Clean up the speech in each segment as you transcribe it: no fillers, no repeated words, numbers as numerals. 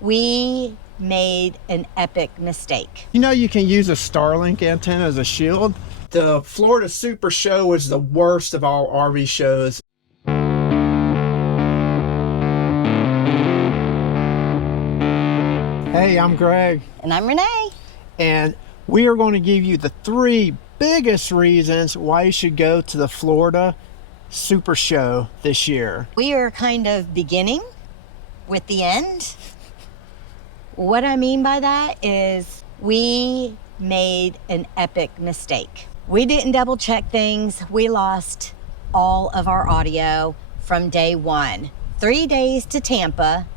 We made an epic mistake. You know you can use a Starlink antenna as a shield? The Florida Supershow is the worst of all RV shows. Hey, I'm Greg. And I'm Renee. And we are going to give you the 3 biggest reasons why you should go to the Florida Supershow this year. We are kind of beginning with the end. What I mean by that is we made an epic mistake. We didn't double check things. We lost all of our audio from day one. 3 days to Tampa,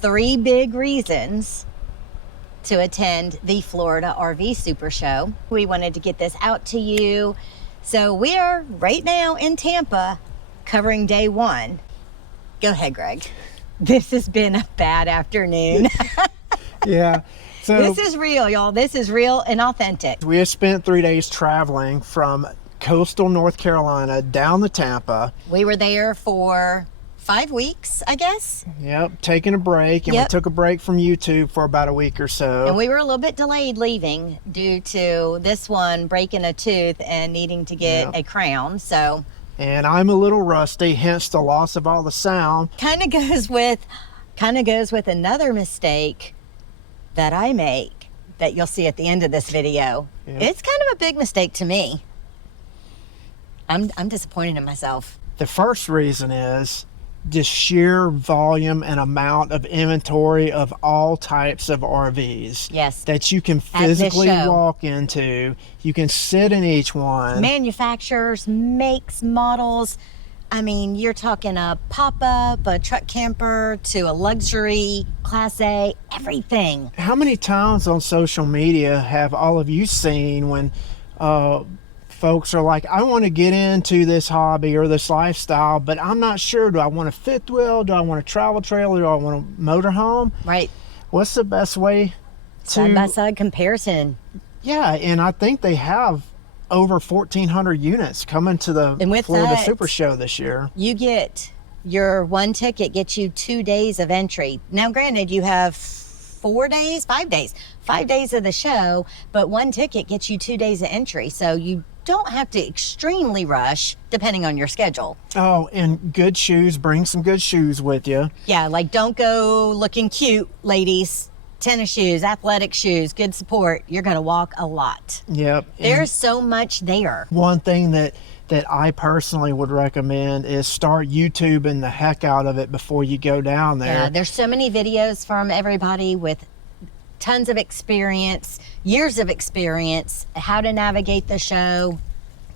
3 big reasons to attend the Florida RV Supershow. We wanted to get this out to you. So we are right now in Tampa covering day 1. Go ahead, Greg. This has been a bad afternoon. Yeah. So this is real, y'all. This is real and authentic. We have spent 3 days traveling from coastal North Carolina down to Tampa. We were there for 5 weeks, I guess. Yep, taking a break, and we took a break from YouTube for about a week or so. And we were a little bit delayed leaving due to this one breaking a tooth and needing to get a crown, so. And I'm a little rusty, hence the loss of all the sound. Kind of goes with another mistake that I make that you'll see at the end of this video. Yep. It's kind of a big mistake to me. I'm disappointed in myself. The first reason is the sheer volume and amount of inventory of all types of RVs. Yes. That you can physically walk into. You can sit in each one. Manufacturers, makes, models. I mean, you're talking a pop-up, a truck camper, to a luxury, Class A, everything. How many times on social media have all of you seen when folks are like, I want to get into this hobby or this lifestyle, but I'm not sure. Do I want a fifth wheel? Do I want a travel trailer? Do I want a motorhome? Right. What's the best way to... Side-by-side comparison. Yeah, and I think they have over 1,400 units coming to the Florida Super Show this year. You get your one ticket gets you 2 days of entry. Now, granted, you have 5 days of the show, but one ticket gets you 2 days of entry. So you don't have to extremely rush depending on your schedule. Oh, and good shoes. Bring some good shoes with you. Yeah, like don't go looking cute, ladies. Tennis shoes, athletic shoes, good support. You're going to walk a lot. Yep. There's so much there. One thing that I personally would recommend is start YouTubing the heck out of it before you go down there. Yeah, there's so many videos from everybody with tons of experience, years of experience, how to navigate the show.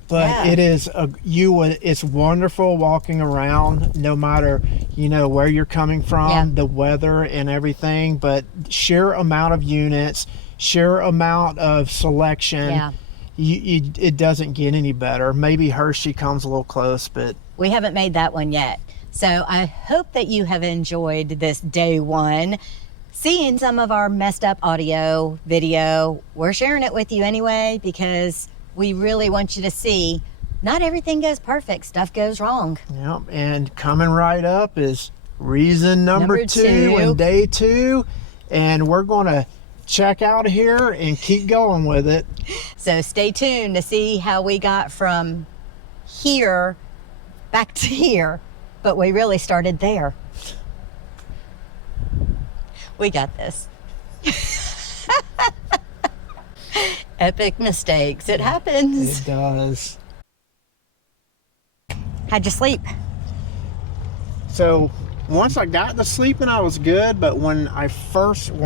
But it is it's wonderful walking around, no matter where you're coming from, the weather and everything. But sheer amount of units, sheer amount of selection, it doesn't get any better. Maybe Hershey comes a little close, but we haven't made that one yet. So I hope that you have enjoyed this day 1. Seeing some of our messed up audio, video, we're sharing it with you anyway because we really want you to see not everything goes perfect. Stuff goes wrong. Yep. And coming right up is reason number 2 in day 2. And we're going to check out of here and keep going with it. So stay tuned to see how we got from here back to here. But we really started there. We got this. Epic mistakes. It happens. It does. How'd you sleep? So once I got to sleeping, I was good. But when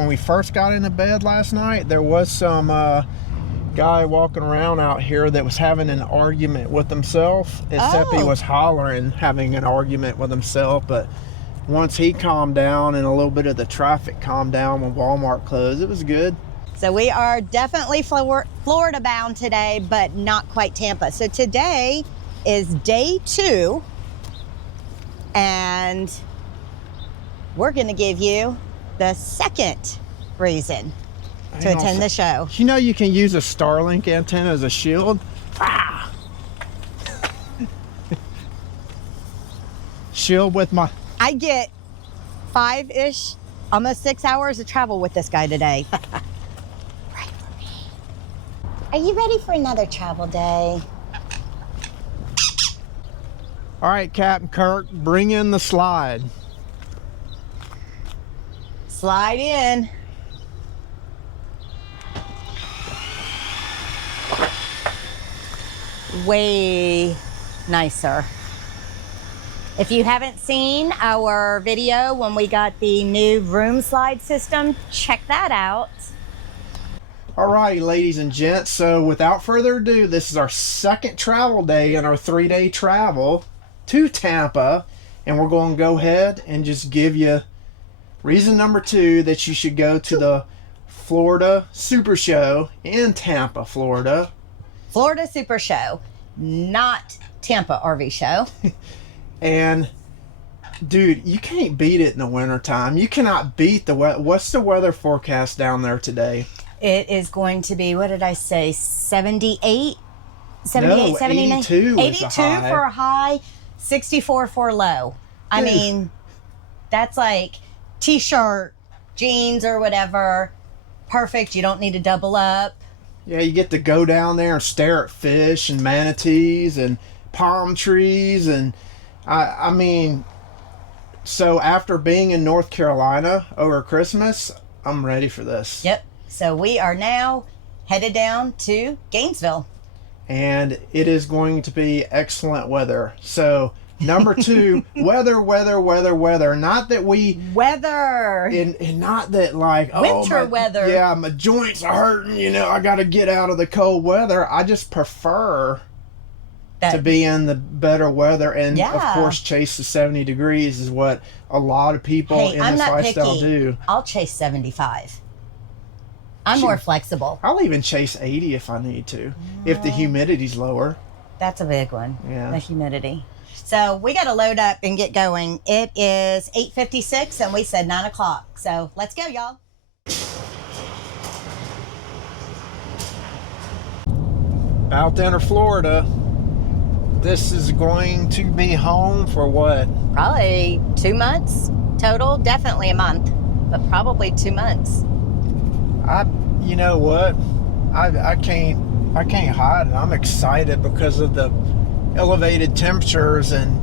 we first got into bed last night, there was some guy walking around out here that was having an argument with himself. Except he was hollering, having an argument with himself. But once he calmed down and a little bit of the traffic calmed down when Walmart closed, it was good. So we are definitely Florida bound today, but not quite Tampa. So today is day 2, and we're going to give you the second reason to attend the show. You know you can use a Starlink antenna as a shield? Shield with my... I get 5-ish almost 6 hours of travel with this guy today. Right for me. Are you ready for another travel day? All right, Captain Kirk, bring in the slide. Slide in. Way nicer. If you haven't seen our video when we got the new room slide system, check that out. All right, ladies and gents, so without further ado, this is our second travel day in our 3-day travel to Tampa, and we're going to go ahead and just give you reason number 2 that you should go to the Florida Supershow in Tampa, Florida. Florida Supershow, not Tampa RV Show. And dude, you can't beat it in the wintertime. You cannot beat the weather. What's the weather forecast down there today? It is going to be, what did I say, 78? 78, 79? 82 is 82 a high. for a high, 64 for a low. I Dude. mean, that's like t-shirt, jeans or whatever. Perfect. You don't need to double up. Yeah, you get to go down there and stare at fish and manatees and palm trees. And I mean, so after being in North Carolina over Christmas, I'm ready for this. Yep. So we are now headed down to Gainesville. And it is going to be excellent weather. So number 2, weather. Not that we Weather. and not that like Winter weather. Yeah, my joints are hurting. You know, I got to get out of the cold weather. I just prefer That, to be in the better weather, and Yeah. of course, chase the 70 degrees is what a lot of people hey, in I'm this not lifestyle picky. do. I'll chase 75. I'm more flexible. I'll even chase 80 if I need to, if the humidity's lower. That's a big one. Yeah. The humidity. So we got to load up and get going. It is 8:56 and we said 9 o'clock. So let's go, y'all. Out to enter Florida. This is going to be home for what? Probably 2 months total. Definitely a month, but probably 2 months. You know what? I can't hide it. I'm excited because of the elevated temperatures and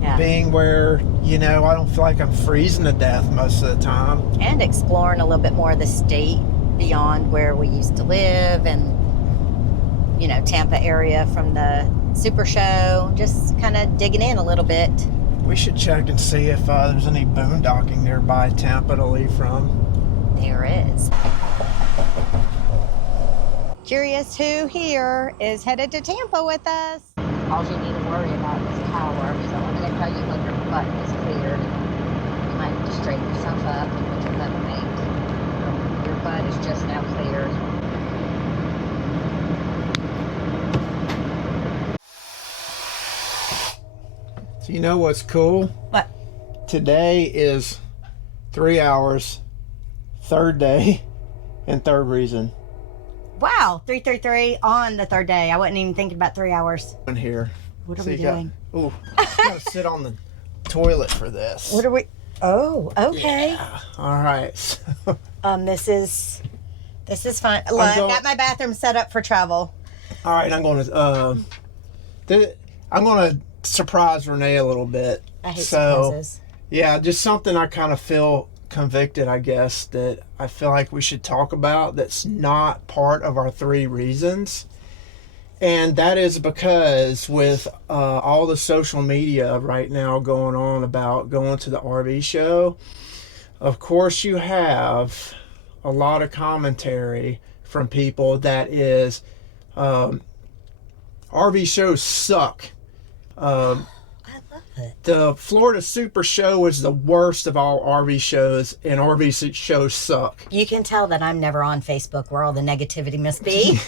Yeah. being where, you know, I don't feel like I'm freezing to death most of the time. And exploring a little bit more of the state beyond where we used to live and, you know, Tampa area from the Super Show. Just kind of digging in a little bit. We should check and see if there's any boondocking nearby Tampa to leave from. There is. Curious who here is headed to Tampa with us. All you need to worry about is power. So I'm going to tell you when your button is cleared. You might have to straighten yourself up and put your butt mate. Your butt is just now cleared. So you know what's cool? What? Today is 3 hours, third day, and third reason. Wow, 333 on the third day. I wasn't even thinking about 3 hours. In here. What are So we you got- doing? Ooh, you gotta sit on the toilet for this. What are we? Oh, okay. Yeah. All right. This is fun. Look, I got my bathroom set up for travel. All right, I'm going to surprise Renee a little bit. I hate surprises. Yeah, just something I kind of feel convicted, I guess, that I feel like we should talk about that's not part of our 3 reasons. And that is because with all the social media right now going on about going to the RV show, of course you have a lot of commentary from people that is RV shows suck. I love it. The Florida Super Show is the worst of all RV shows, and RV shows suck. You can tell that I'm never on Facebook where all the negativity must be.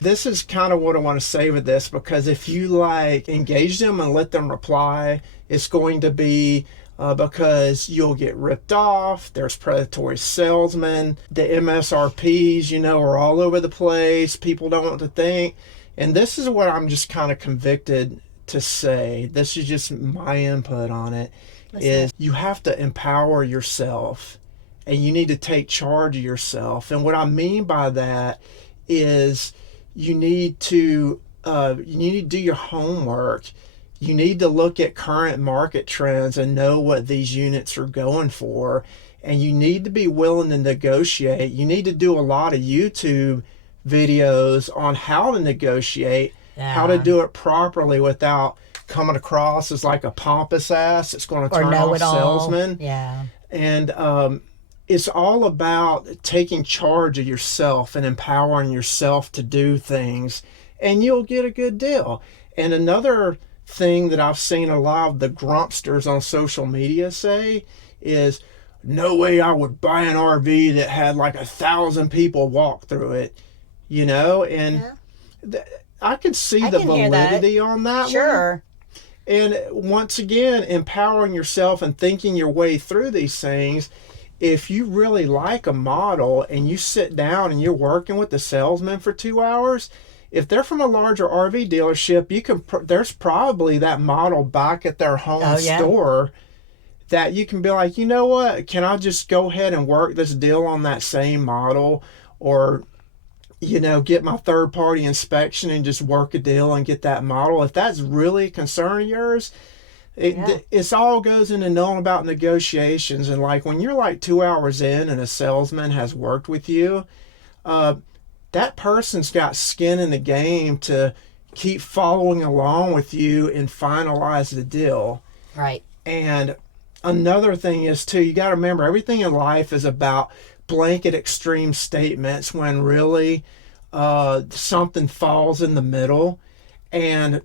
This is kind of what I want to say with this, because if you like engage them and let them reply, it's going to be because you'll get ripped off. There's predatory salesmen. The MSRPs, you know, are all over the place. People don't know what to think. And this is what I'm just kind of convicted to say. This is just my input on it. Is you have to empower yourself and you need to take charge of yourself. And what I mean by that is you need to do your homework. You need to look at current market trends and know what these units are going for. And you need to be willing to negotiate. You need to do a lot of YouTube videos on how to negotiate, how to do it properly without coming across as like a pompous ass. It's going to turn off salesman. Yeah. And it's all about taking charge of yourself and empowering yourself to do things, and you'll get a good deal. And another thing that I've seen a lot of the grumpsters on social media say is, no way I would buy an RV that had like 1,000 people walk through it, you know? And I can see the validity on that. Sure. And once again, empowering yourself and thinking your way through these things. If you really like a model and you sit down and you're working with the salesman for 2 hours, if they're from a larger RV dealership, you can there's probably that model back at their home store that you can be like, you know what, can I just go ahead and work this deal on that same model, or, you know, get my third party inspection and just work a deal and get that model. If that's really a concern of yours, it's all goes into knowing about negotiations. And like when you're like 2 hours in and a salesman has worked with you, that person's got skin in the game to keep following along with you and finalize the deal. Right. And another thing is too, you got to remember, everything in life is about blanket extreme statements when really something falls in the middle. And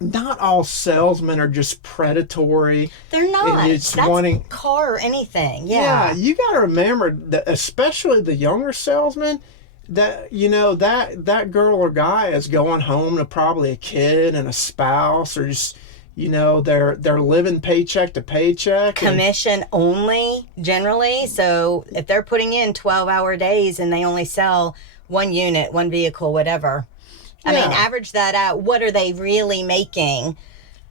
not all salesmen are just predatory. They're not. It's That's wanting car or anything. Yeah, you got to remember that, especially the younger salesmen, that, you know, that girl or guy is going home to probably a kid and a spouse, or just, you know, they're living paycheck to paycheck. Commission only, generally. So if they're putting in 12-hour days and they only sell one unit, one vehicle, whatever, I mean, average that out. What are they really making?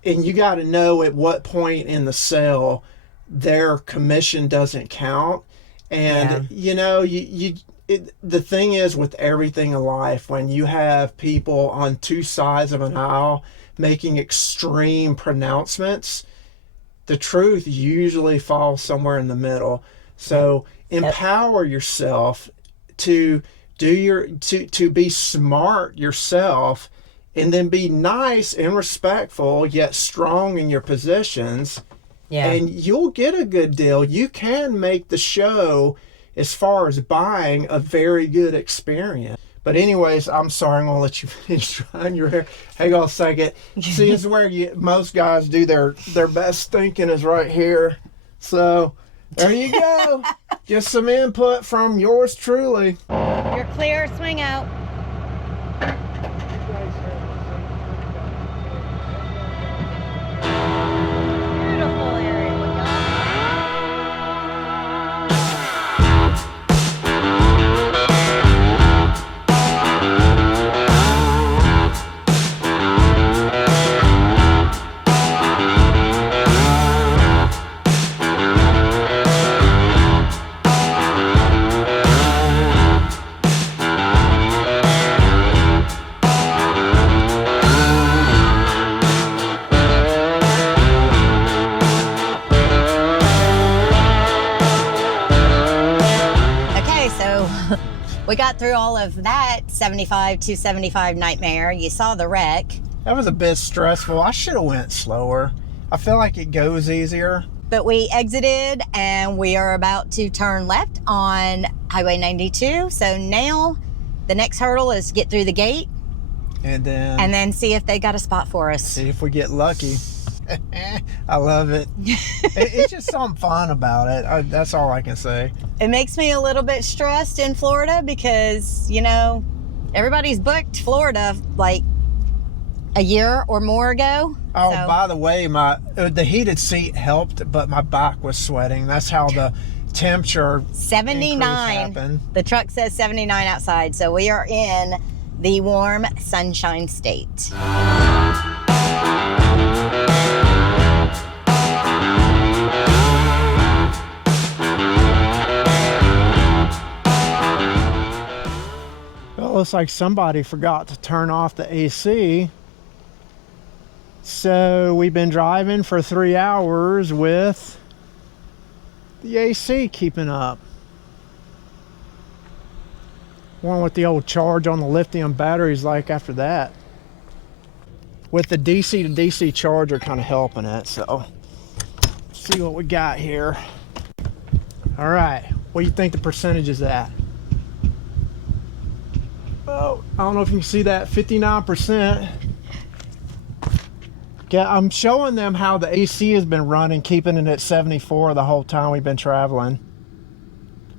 And you got to know at what point in the sale their commission doesn't count. And, you know, the thing is with everything in life, when you have people on two sides of an aisle making extreme pronouncements, the truth usually falls somewhere in the middle. So empower yourself to to be smart yourself, and then be nice and respectful yet strong in your positions. And you'll get a good deal. You can make the show, as far as buying, a very good experience. But anyways, I'm sorry, I'm going to let you finish drying your hair. Hang on a second. See, this is where most guys do their best thinking, is right here. So, there you go. Just some input from yours truly. You're clear, swing out. Beautiful area. We got through all of that 75 to 75 nightmare. You saw the wreck. That was a bit stressful. I should have went slower. I feel like it goes easier. But we exited and we are about to turn left on Highway 92. So now the next hurdle is get through the gate. And then see if they got a spot for us. See if we get lucky. I love it. It's just something fun about it. That's all I can say. It makes me a little bit stressed in Florida because, you know, everybody's booked Florida like a year or more ago. Oh, so. By the way, the heated seat helped, but my back was sweating. That's how the temperature 79 happened. The truck says 79 outside, so we are in the warm sunshine state. looks like somebody forgot to turn off the AC. So we've been driving for 3 hours with the AC keeping up. Wonder what the old charge on the lithium batteries like after that. With the DC to DC charger kind of helping it, so see what we got here. All right, what do you think the percentage is at? Oh, I don't know if you can see that, 59%. Yeah, I'm showing them how the AC has been running, keeping it at 74 the whole time we've been traveling.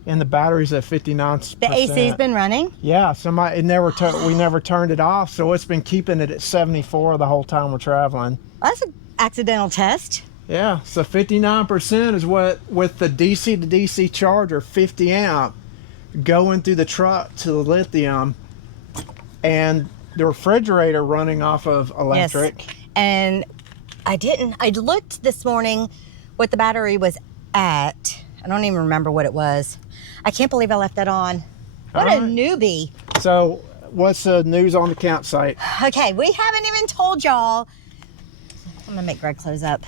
And the battery's at 59%. The AC's been running? Yeah, we never turned it off, so it's been keeping it at 74 the whole time we're traveling. That's an accidental test. Yeah, so 59% is what, with the DC to DC charger, 50 amp, going through the truck to the lithium, and the refrigerator running off of electric. Yes. And I looked this morning what the battery was at. I don't even remember what it was. I can't believe I left that on. What a newbie. So what's the news on the campsite? Okay, we haven't even told y'all. I'm gonna make Greg close up.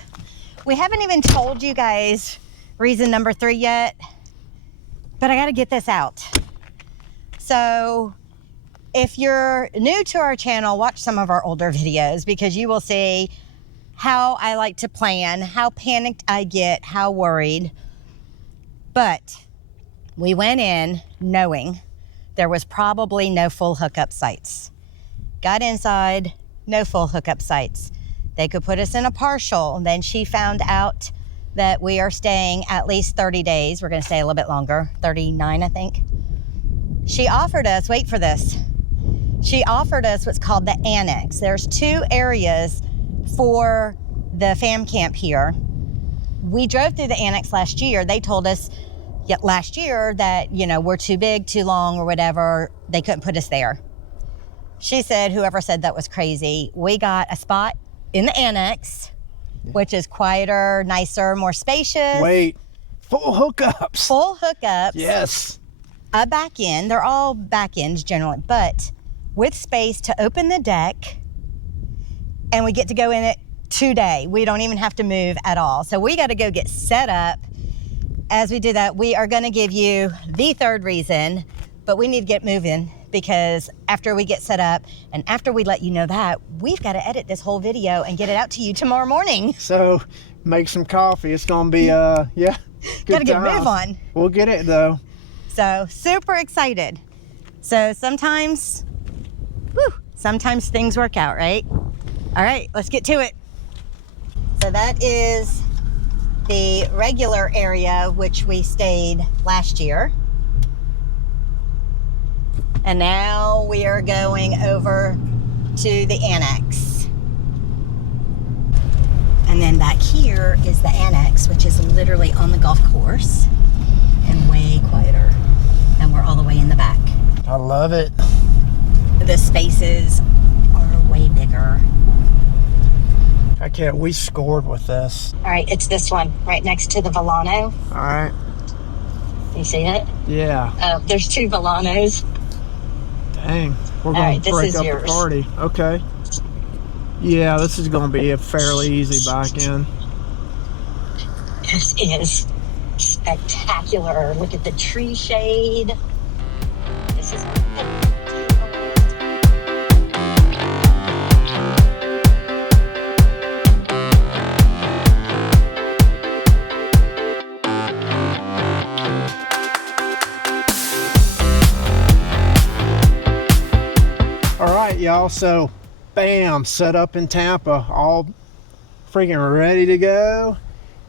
We haven't even told you guys reason number 3 yet, but I gotta get this out. So if you're new to our channel, watch some of our older videos because you will see how I like to plan, how panicked I get, how worried. But we went in knowing there was probably no full hookup sites. Got inside, no full hookup sites. They could put us in a partial. Then she found out that we are staying at least 30 days. We're gonna stay a little bit longer, 39, I think. She offered us, wait for this. She offered us what's called the annex. There's 2 areas for the fam camp here. We drove through the annex last year. They told us last year that, we're too big, too long, or whatever. They couldn't put us there. She said, whoever said that was crazy. We got a spot in the annex, which is quieter, nicer, more spacious. Wait, full hookups. Full hookups. Yes. A back end. They're all back ends generally, but with space to open the deck, and we get to go in it today. We don't even have to move at all. So we got to go get set up. As we do that, we are going to give you the 3rd reason, but we need to get moving because after we get set up and after we let you know that, we've got to edit this whole video and get it out to you tomorrow morning. So make some coffee. It's going to be, yeah. Got to get a move on. We'll get it though. So super excited. So sometimes things work out, right? All right, let's get to it. So that is the regular area, which we stayed last year. And now we are going over to the annex. And then back here is the annex, which is literally on the golf course and way quieter. And we're all the way in the back. I love it. The spaces are way bigger. We scored with this. All right, it's this one right next to the Volano. All right. You see it? Yeah. There's 2 Volanos. Dang. We're going to break up the party. Okay. Yeah, this is going to be a fairly easy back end. This is spectacular. Look at the tree shade. This is all right, y'all. So, bam, set up in Tampa, all freaking ready to go.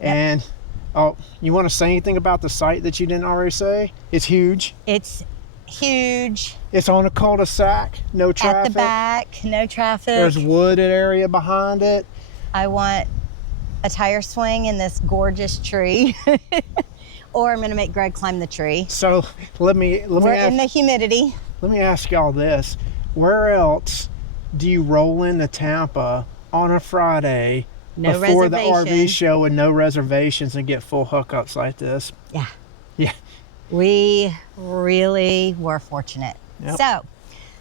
And oh, you want to say anything about the site that you didn't already say? It's huge. It's huge. It's on a cul-de-sac, no traffic. At the back, no traffic. There's wooded area behind it. I want a tire swing in this gorgeous tree. Or I'm going to make Greg climb the tree. So let me We're in the humidity. Let me ask y'all this. Where else do you roll into Tampa on a Friday before the RV show with no reservations and get full hookups like this? Yeah. Yeah. We really were fortunate. Yep. So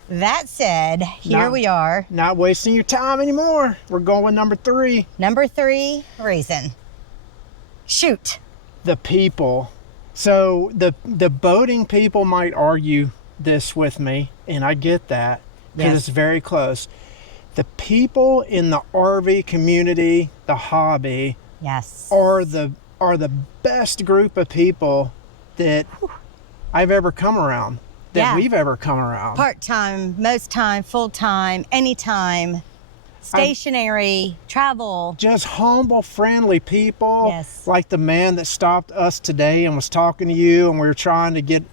That said, here we are. Not wasting your time anymore. We're going with number 3. Number 3 reason. Shoot. The people. So the boating people might argue this with me, and I get that because it's very close. The people in the RV community, the hobby, are the best group of people that I've ever come around. We've ever come around. Part-time, most time, full-time, anytime, stationary, travel. Just humble, friendly people. Yes. Like the man that stopped us today and was talking to you, and we were trying to get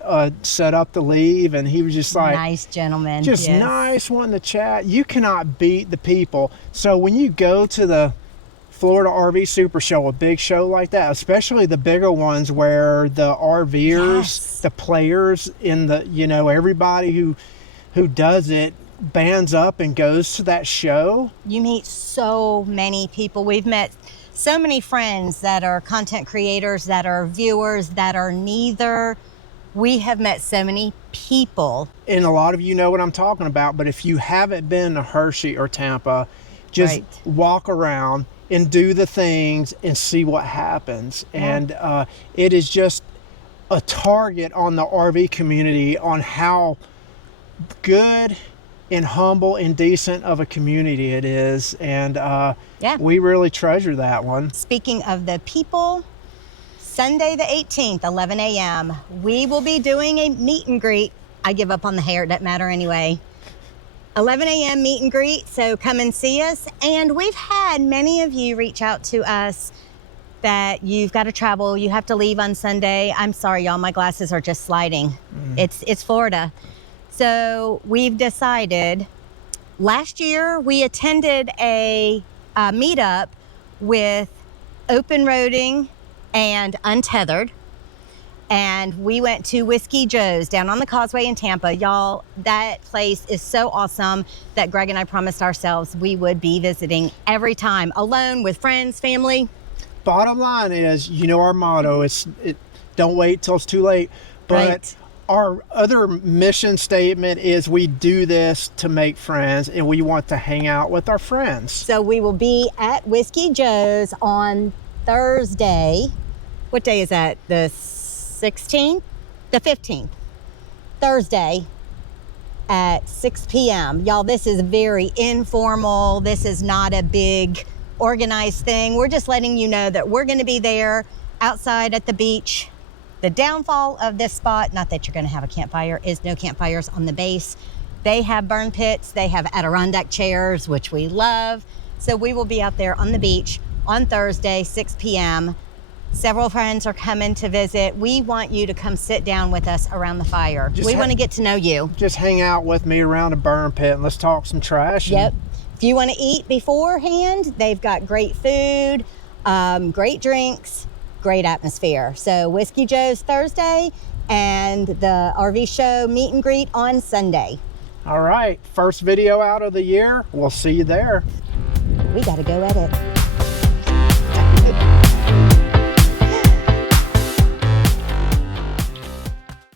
set up to leave, and he was just like... Nice gentleman. Just nice, wanting to chat. You cannot beat the people. So when you go to the Florida RV Supershow, a big show like that, especially the bigger ones where the RVers, the players in the, everybody who does it bands up and goes to that show. You meet so many people. We've met so many friends that are content creators, that are viewers, that are neither. We have met so many people. And a lot of you know what I'm talking about, but if you haven't been to Hershey or Tampa, just walk around and do the things and see what happens. And it is just a target on the RV community on how good and humble and decent of a community it is. And we really treasure that one. Speaking of the people, Sunday the 18th, 11 a.m., we will be doing a meet and greet. I give up on the hair, it doesn't matter anyway. 11 a.m. meet and greet, so come and see us. And we've had many of you reach out to us that you've got to travel, you have to leave on Sunday. I'm sorry, y'all, my glasses are just sliding. It's Florida. So we've decided, last year we attended a meetup with Open Roading and Untethered. And we went to Whiskey Joe's down on the Causeway in Tampa. Y'all, that place is so awesome that Greg and I promised ourselves we would be visiting every time, alone, with friends, family. Bottom line is, our motto, don't wait till it's too late. But our other mission statement is we do this to make friends, and we want to hang out with our friends. So we will be at Whiskey Joe's on Thursday. What day is that? The 16th? The 15th. Thursday at 6 p.m. Y'all, this is very informal. This is not a big organized thing. We're just letting you know that we're going to be there outside at the beach. The downfall of this spot, not that you're going to have a campfire, is no campfires on the base. They have burn pits. They have Adirondack chairs, which we love. So we will be out there on the beach on Thursday, 6 p.m. Several friends are coming to visit. We want you to come sit down with us around the fire. We want to get to know you. Just hang out with me around a burn pit and let's talk some trash. Yep. If you want to eat beforehand, they've got great food, great drinks, great atmosphere. So Whiskey Joe's Thursday and the RV show meet and greet on Sunday. All right. First video out of the year. We'll see you there. We got to go at it.